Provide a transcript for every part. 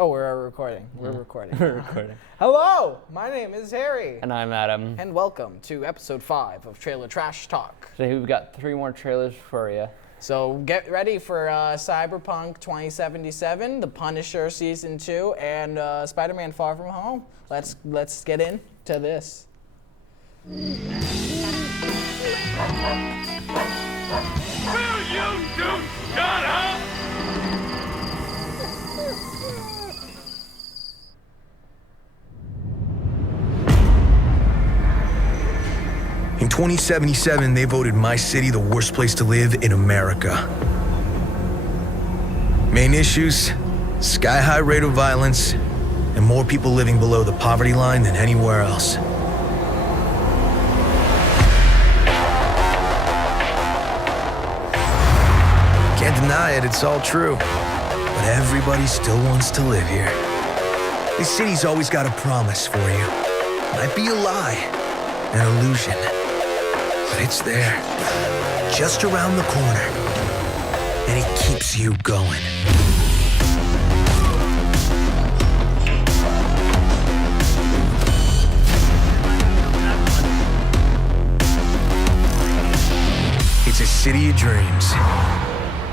Oh, we're recording. We're recording. We're recording. Hello, my name is Harry. And I'm Adam. And welcome to episode 5 of Trailer Trash Talk. Today we've got 3 more trailers for you. So get ready for CyberPunk 2077, The Punisher Season 2, and Spiderman Far From Home. Let's get into this. Will you two shut up? In 2077, they voted my city the worst place to live in America. Main issues, sky-high rate of violence, and more people living below the poverty line than anywhere else. Can't deny it, it's all true. But everybody still wants to live here. This city's always got a promise for you. Might be a lie, an illusion. But it's there, just around the corner, and it keeps you going. It's a city of dreams,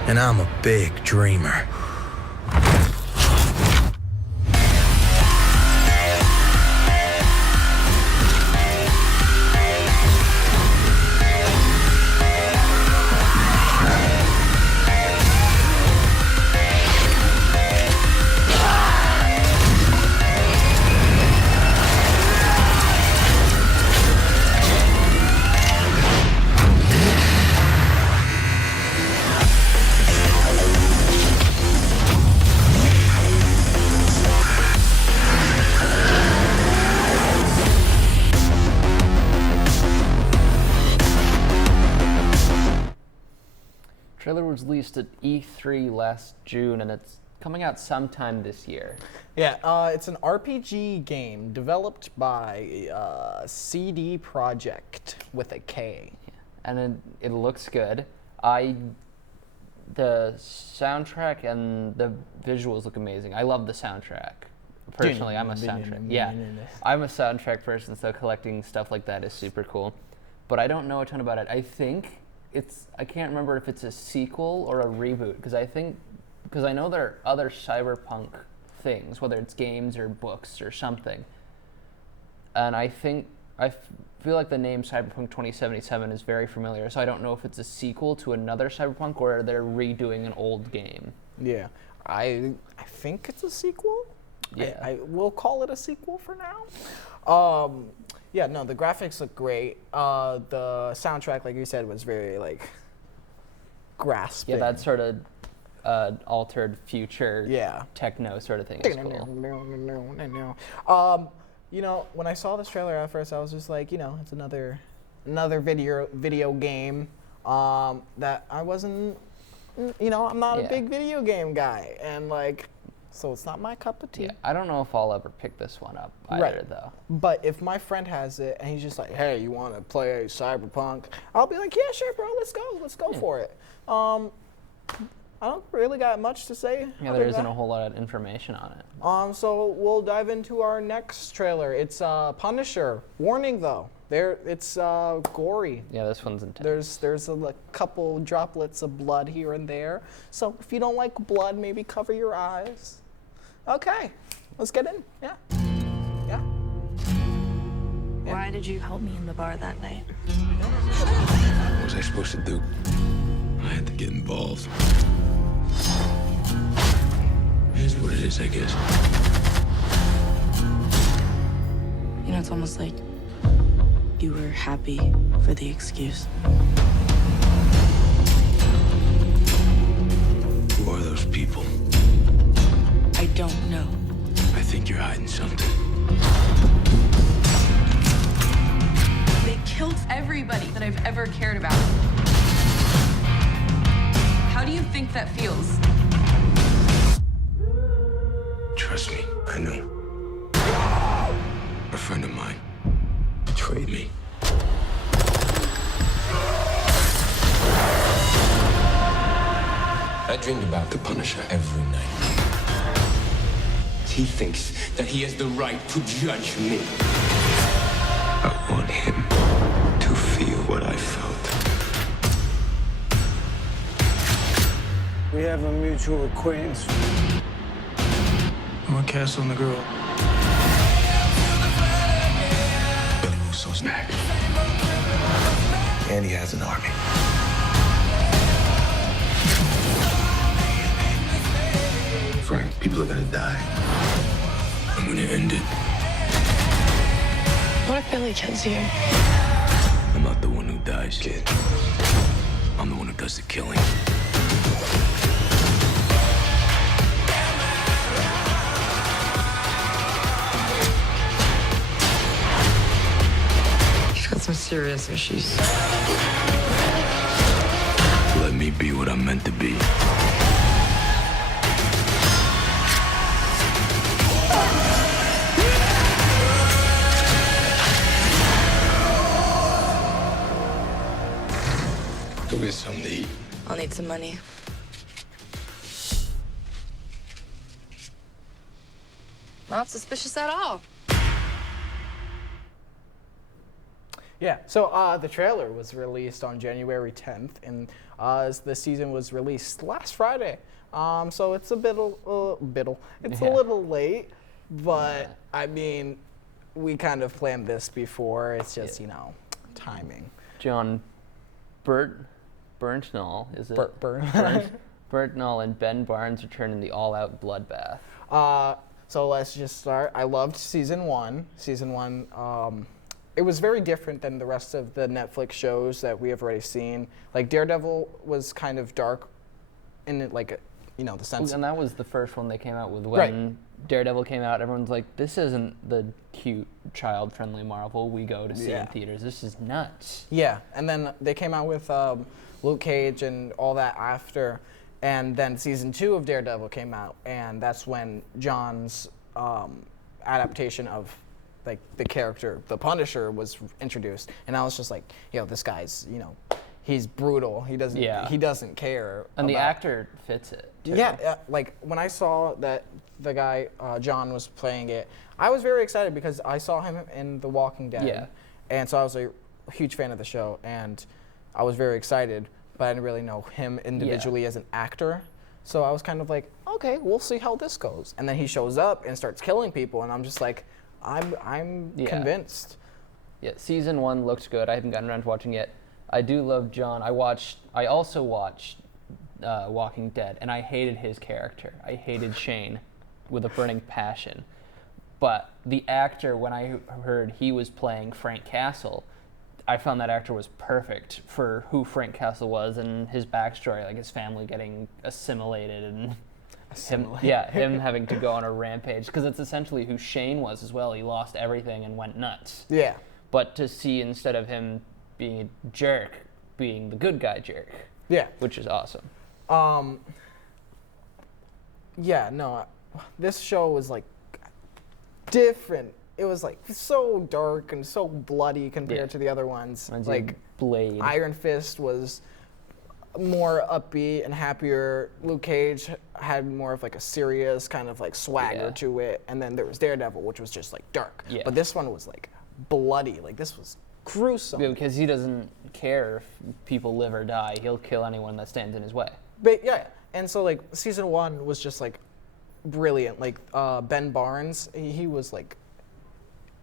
and I'm a big dreamer. Trailer was released at E.5 last June, and it's coming out sometime this year. Yeah, it's an RPG game developed by CD Projekt with a K. And it looks good. The soundtrack and the visuals look amazing. I love the soundtrack. Personally, I'm a soundtrack person, so collecting stuff like that is super cool. But I don't know a ton about it. I think I can't remember if it's a sequel or a reboot, because I know there are other cyberpunk things, whether it's games or books or something. And I feel like the name Cyberpunk 2077 is very familiar, so I don't know if it's a sequel to another Cyberpunk or they're redoing an old game. Yeah, I think it's a sequel. Yeah, I will call it a sequel for now. Yeah, no, the graphics look great. The soundtrack, like you said, was very grasping. Yeah, that sort of altered future techno sort of thing is cool. You know, when I saw this trailer at first, I was just like, it's another video game that I wasn't, I'm not a big video game guy, and so it's not my cup of tea. Yeah, I don't know if I'll ever pick this one up either, though. But if my friend has it and he's just like, hey, you want to play Cyberpunk? I'll be like, yeah, sure, bro, let's go for it. I don't really got much to say. Yeah, there isn't a whole lot of information on it. So we'll dive into our next trailer. It's Punisher. Warning, though. It's gory. Yeah, this one's intense. There's a couple droplets of blood here and there. So if you don't like blood, maybe cover your eyes. Okay, let's get in. Yeah. Why did you help me in the bar that night? What was I supposed to do? I had to get involved. It is what it is, I guess. It's almost like you were happy for the excuse. Who are those people? I don't know. I think you're hiding something. They killed everybody that I've ever cared about. How do you think that feels? Trust me, I know. A friend of mine betrayed me. I dreamed about the Punisher every night. he thinks that he has the right to judge me. I want him to feel what I felt. We have a mutual acquaintance. I want Castle and the girl. Billy Russo's back. And he has an army. Frank, people are gonna die. I'm gonna end it. What if Billy kills you? I'm not the one who dies, kid. I'm the one who does the killing. He's got some serious issues. Let me be what I'm meant to be. Go get something to eat. I'll need some money. Not suspicious at all. Yeah, so the trailer was released on January 10th, and the season was released last Friday. So it's a little late, but I mean, we kind of planned this before. It's just, you know, timing. John Burntnall, is it? Burntnall and Ben Barnes return in the all-out bloodbath. So let's just start. I loved season one. It was very different than the rest of the Netflix shows that we have already seen. Like Daredevil was kind of dark in it, like, you know, the sense. And that was the first one they came out with. When Daredevil came out, everyone's like, this isn't the cute, child-friendly Marvel we go to see in theaters. This is nuts. Yeah, and then they came out with Luke Cage and all that after. And then season 2 of Daredevil came out, and that's when John's adaptation of like the character, the Punisher, was introduced. And I was just like, yo, this guy's, you know, he's brutal. He doesn't care. And the actor fits it, too. Yeah, like when I saw that the guy, John, was playing it, I was very excited because I saw him in The Walking Dead. Yeah. And so I was a huge fan of the show, and I was very excited, but I didn't really know him individually as an actor. So I was kind of like, okay, we'll see how this goes. And then he shows up and starts killing people, and I'm just like, I'm convinced. Yeah, season 1 looked good. I haven't gotten around to watching it. I do love John. I also watched Walking Dead, and I hated his character. I hated Shane with a burning passion. But the actor, when I heard he was playing Frank Castle, I found that actor was perfect for who Frank Castle was and his backstory, like his family getting assimilated and him having to go on a rampage, because it's essentially who Shane was as well. He lost everything and went nuts. Yeah. But to see, instead of him being a jerk, being the good guy jerk. Yeah. Which is awesome. Yeah, no, this show was like different. It was like so dark and so bloody compared to the other ones. Like Blade. Iron Fist was more upbeat and happier. Luke Cage had more of like a serious kind of like swagger to it. And then there was Daredevil, which was just like dark. Yeah. But this one was like bloody. Like this was gruesome. Yeah, because he doesn't care if people live or die. He'll kill anyone that stands in his way. But yeah, and so like season 1 was just like brilliant. Like Ben Barnes, he was like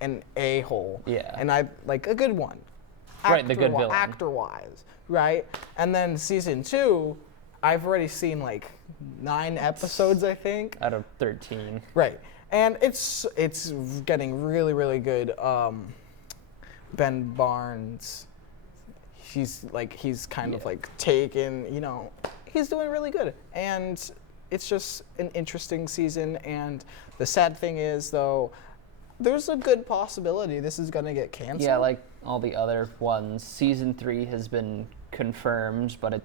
an a-hole. Yeah. And I like a good one. Right, the good villain. Actor-wise, right? And then season 2, I've already seen like 9 episodes, I think. Out of 13. Right. And it's getting really, really good. Ben Barnes, he's kind of like taken, you know, he's doing really good. And it's just an interesting season. And the sad thing is, though, there's a good possibility this is going to get canceled. Yeah, like all the other ones. Season 3 has been confirmed, but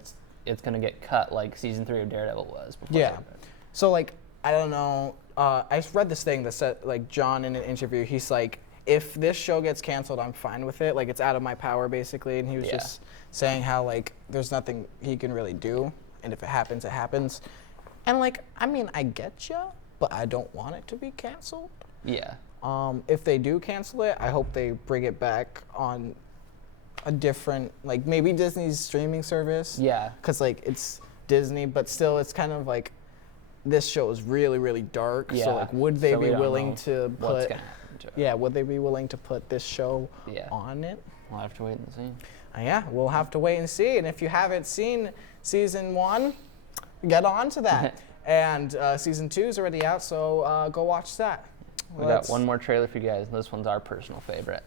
it's going to get cut like season 3 of Daredevil was. Yeah. So, like, I don't know. I read this thing that said, like, John in an interview, he's like, if this show gets canceled, I'm fine with it. Like, it's out of my power, basically. And he was just saying how, like, there's nothing he can really do. And if it happens, it happens. And, like, I mean, I get you. but I don't want it to be canceled. Yeah. If they do cancel it, I hope they bring it back on a different, like maybe Disney's streaming service. Yeah. Because like it's Disney, but still it's kind of like this show is really, really dark. Yeah. So like, would they So we be don't willing know to what's put? gonna happen to it. Yeah, would they be willing to put this show Yeah. on it? We'll have to wait and see. Yeah, we'll have to wait and see. And if you haven't seen season 1, get on to that. And season 2 is already out, so go watch that. We got one more trailer for you guys, and this one's our personal favorite.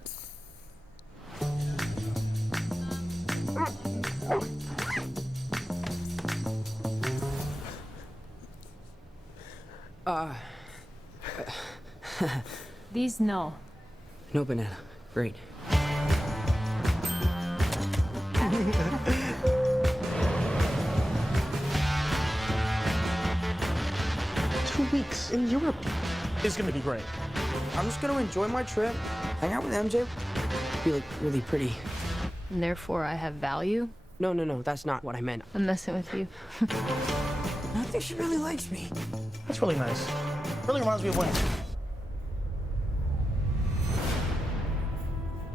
These no. No banana. Great. 2 weeks in Europe. It's gonna be great. I'm just gonna enjoy my trip, hang out with MJ, be like really pretty. And therefore I have value? No, that's not what I meant. I'm messing with you. I think she really likes me. That's really nice. Really reminds me of when.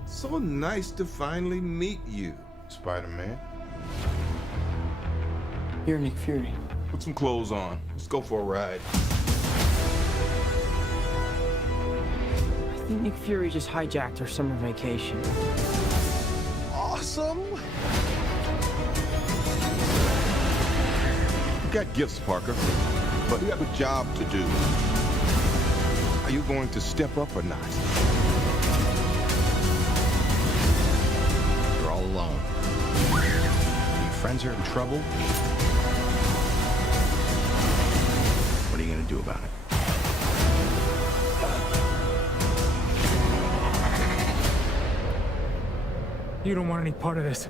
So nice to finally meet you, Spider-Man. You're Nick Fury. Put some clothes on. Let's go for a ride. I think Nick Fury just hijacked our summer vacation. Awesome. You got gifts, Parker, but you have a job to do. Are you going to step up or not? You're all alone. Your friends are in trouble. What are you going to do about it? You don't want any part of this.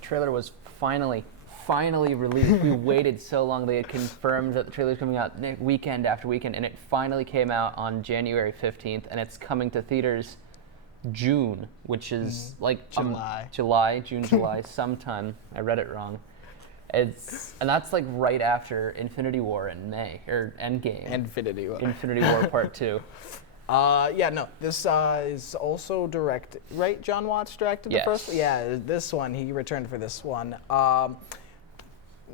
Trailer was finally released. We waited so long. They had confirmed that the trailer is coming out weekend after weekend, and it finally came out on January 15th, and it's coming to theaters June, which is like June, July, sometime. I read it wrong. And that's like right after Infinity War in May, or Endgame. Infinity War. Infinity War Part 2. Yeah, no, this is also directed, right? John Watts directed the first one? Yeah, this one, he returned for this one.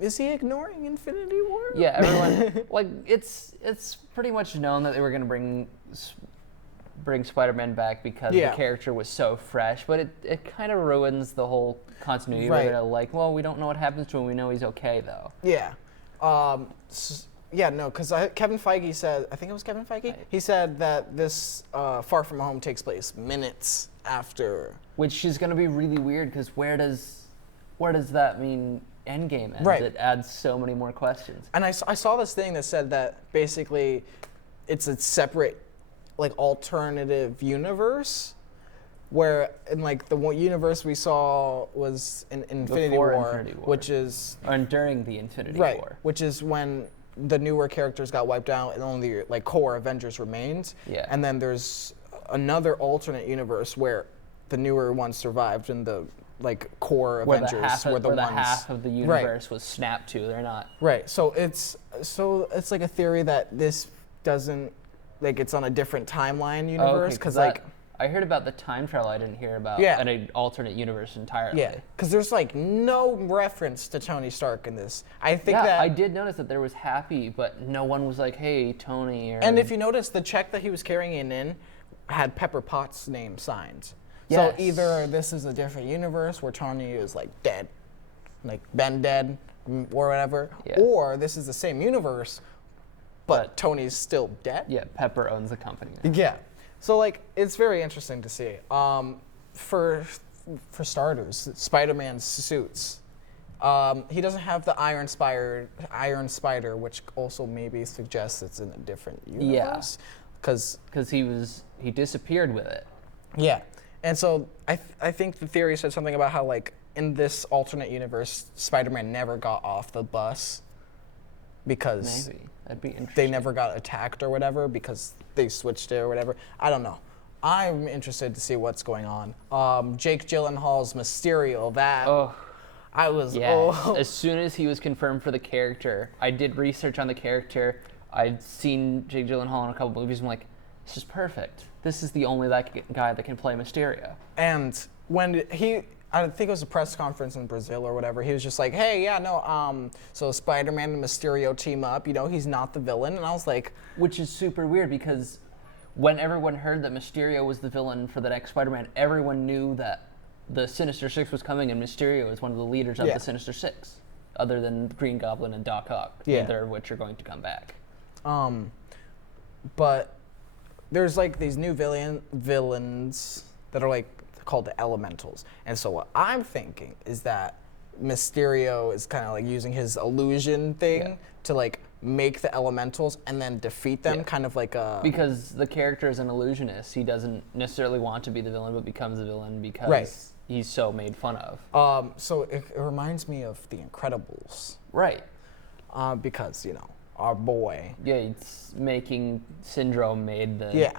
Is he ignoring Infinity War? Yeah, everyone, like, it's pretty much known that they were going to bring Spider-Man back because the character was so fresh, but it kind of ruins the whole continuity. Right. Where they're like, well, we don't know what happens to him, we know he's okay, though. Yeah. Yeah, no, because Kevin Feige said, I think it was Kevin Feige? He said that this Far From Home takes place minutes after. Which is going to be really weird, because where does that mean Endgame ends? Right. It adds so many more questions. And I saw this thing that said that basically it's a separate, like, alternative universe, where in like the universe we saw was in Infinity War, which is and during the Infinity War, which is when the newer characters got wiped out and only like core Avengers remained. Yeah. And then there's another alternate universe where the newer ones survived and the like core Avengers were the ones. Half of the universe was snapped to. They're not. Right. So it's like a theory that this doesn't, like, it's on a different timeline universe, because like I heard about the time travel. I didn't hear about an alternate universe entirely. Yeah, because there's like no reference to Tony Stark in this. I think that I did notice that there was Happy, but no one was like, "Hey, Tony." And if you notice, the check that he was carrying in had Pepper Potts' name signed. Yes. So either this is a different universe where Tony is like dead, like been dead, or whatever, or this is the same universe, but Tony's still dead. Yeah, Pepper owns the company now. Yeah. So like, it's very interesting to see. For starters, Spider-Man's suits. He doesn't have the Iron Spider, which also maybe suggests it's in a different universe. Because he disappeared with it. Yeah. And so I think the theory said something about how, like, in this alternate universe, Spider-Man never got off the bus because That'd be interesting. they never got attacked or whatever because they switched it or whatever. I don't know. I'm interested to see what's going on. Jake Gyllenhaal's Mysterio, that I was As soon as he was confirmed for the character, I did research on the character. I'd seen Jake Gyllenhaal in a couple movies. I'm like, this is perfect. This is the only guy that can play Mysterio. And when I think it was a press conference in Brazil or whatever, he was just like, hey, yeah, no, so Spider-Man and Mysterio team up, you know, he's not the villain. And I was like... Which is super weird because when everyone heard that Mysterio was the villain for the next Spider-Man, everyone knew that the Sinister Six was coming and Mysterio is one of the leaders of the Sinister Six, other than Green Goblin and Doc Ock, neither of which are going to come back. But there's like these new villains that are like called the Elementals. And so what I'm thinking is that Mysterio is kind of like using his illusion thing to like make the Elementals and then defeat them, kind of like a... Because the character is an illusionist. He doesn't necessarily want to be the villain, but becomes the villain because he's so made fun of. So it reminds me of The Incredibles. Right. Because, you know, our boy... Yeah, it's making Syndrome made the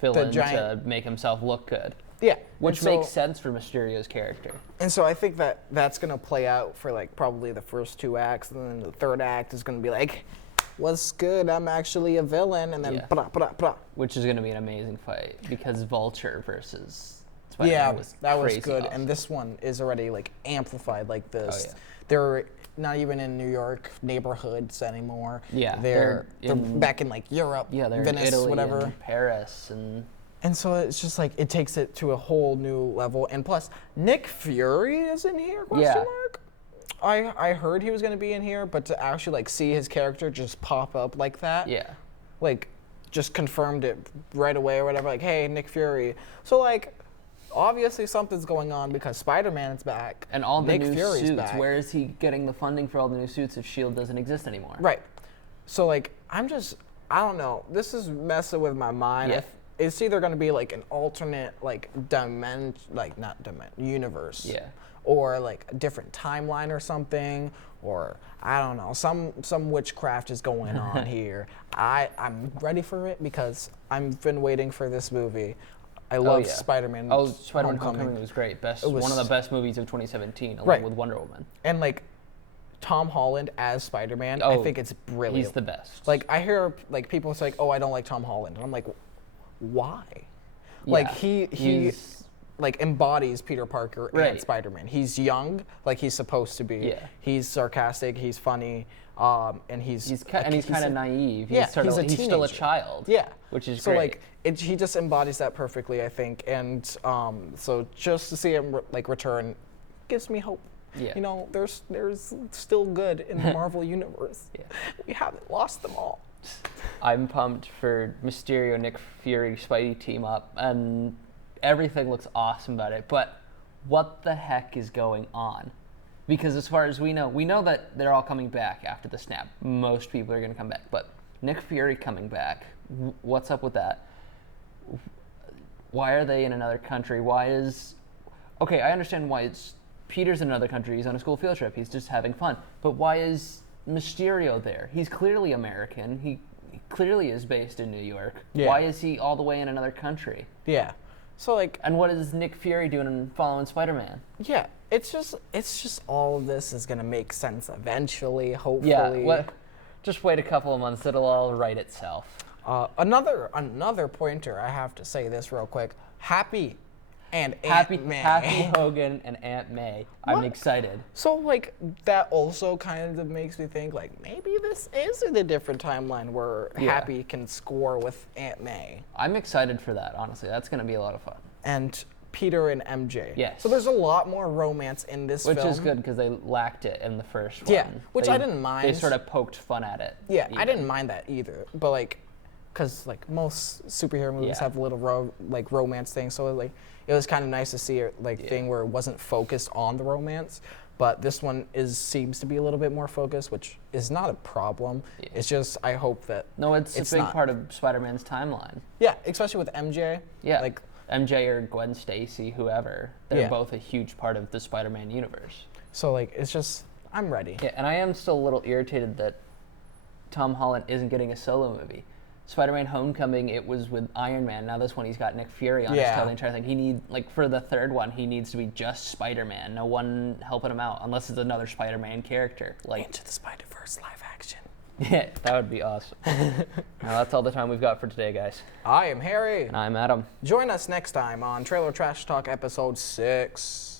villain to make himself look good. Yeah. Which makes sense for Mysterio's character. And so I think that that's going to play out for like probably the first 2 acts, and then the third act is going to be like, what's good, I'm actually a villain, and then blah, blah, blah. Which is going to be an amazing fight, because Vulture versus Spider-Man was that was crazy good, awesome. and this one is already like amplified like this. They're not even in New York neighborhoods anymore. Yeah. They're back in like Europe, they're Venice, in Italy whatever. And Paris and so it's just like, it takes it to a whole new level. And plus, Nick Fury is in here, question mark? I heard he was going to be in here, but to actually like see his character just pop up like that, like just confirmed it right away or whatever, like, hey, Nick Fury. So like, obviously something's going on because Spider-Man's back. And all the Nick new Fury's suits, back. where is he getting the funding for all the new suits if S.H.I.E.L.D. doesn't exist anymore? Right. So like, I don't know, this is messing with my mind. Yeah. It's either going to be like an alternate like universe, or like a different timeline or something, or I don't know, some witchcraft is going on here. I'm ready for it because I've been waiting for this movie. I love Spider-Man. Oh, Spider-Man Homecoming was great. One of the best movies of 2017, along with Wonder Woman. And like Tom Holland as Spider-Man, I think it's brilliant. He's the best. Like I hear like people say, like, oh, I don't like Tom Holland, and I'm like, why? Like he's like embodies Peter Parker and Spider-Man. He's young, like he's supposed to be. Yeah. He's sarcastic. He's funny, and he's kind of naive. Yeah, he's still a child. Yeah, which is so great. like he just embodies that perfectly, I think. And so just to see him return gives me hope. Yeah. You know, there's still good in the Marvel universe. Yeah. We haven't lost them all. I'm pumped for Mysterio, Nick Fury, Spidey team up, and everything looks awesome about it. But what the heck is going on? Because as far as we know that they're all coming back after the snap. Most people are going to come back. But Nick Fury coming back, what's up with that? Why are they in another country? Okay, I understand why Peter's in another country. He's on a school field trip. He's just having fun. But why is Mysterio there? He's clearly American. He clearly is based in New York. Yeah. Why is he all the way in another country? Yeah. So like, and what is Nick Fury doing and following Spider-Man? Yeah, it's just all of this is gonna make sense eventually, hopefully. Yeah. Just wait a couple of months; it'll all right itself. Another pointer. I have to say this real quick. Happy Hogan and Aunt May. I'm excited. So like that also kind of makes me think like maybe this is in a different timeline where Happy can score with Aunt May. I'm excited for that, honestly. That's going to be a lot of fun. And Peter and MJ. Yes. So there's a lot more romance in this film. Which is good because they lacked it in the first one. Yeah, which I didn't mind. They sort of poked fun at it. Yeah, I didn't mind that either. But like, because like most superhero movies have a little romance thing, so like it was kind of nice to see a thing where it wasn't focused on the romance. But this one seems to be a little bit more focused, which is not a problem. Yeah. It's just I hope that it's a big part of Spider-Man's timeline. Yeah, especially with MJ. Yeah, like MJ or Gwen Stacy, whoever, they're both a huge part of the Spider-Man universe. So like it's just I'm ready. Yeah, and I am still a little irritated that Tom Holland isn't getting a solo movie. Spider-Man Homecoming, it was with Iron Man. Now this one, he's got Nick Fury on his tail the entire thing. He need, like, for the third one, he needs to be just Spider-Man. No one helping him out, unless it's another Spider-Man character. Like Into the Spider-Verse live action. Yeah, that would be awesome. Now that's all the time we've got for today, guys. I am Harry. And I'm Adam. Join us next time on Trailer Trash Talk Episode 6.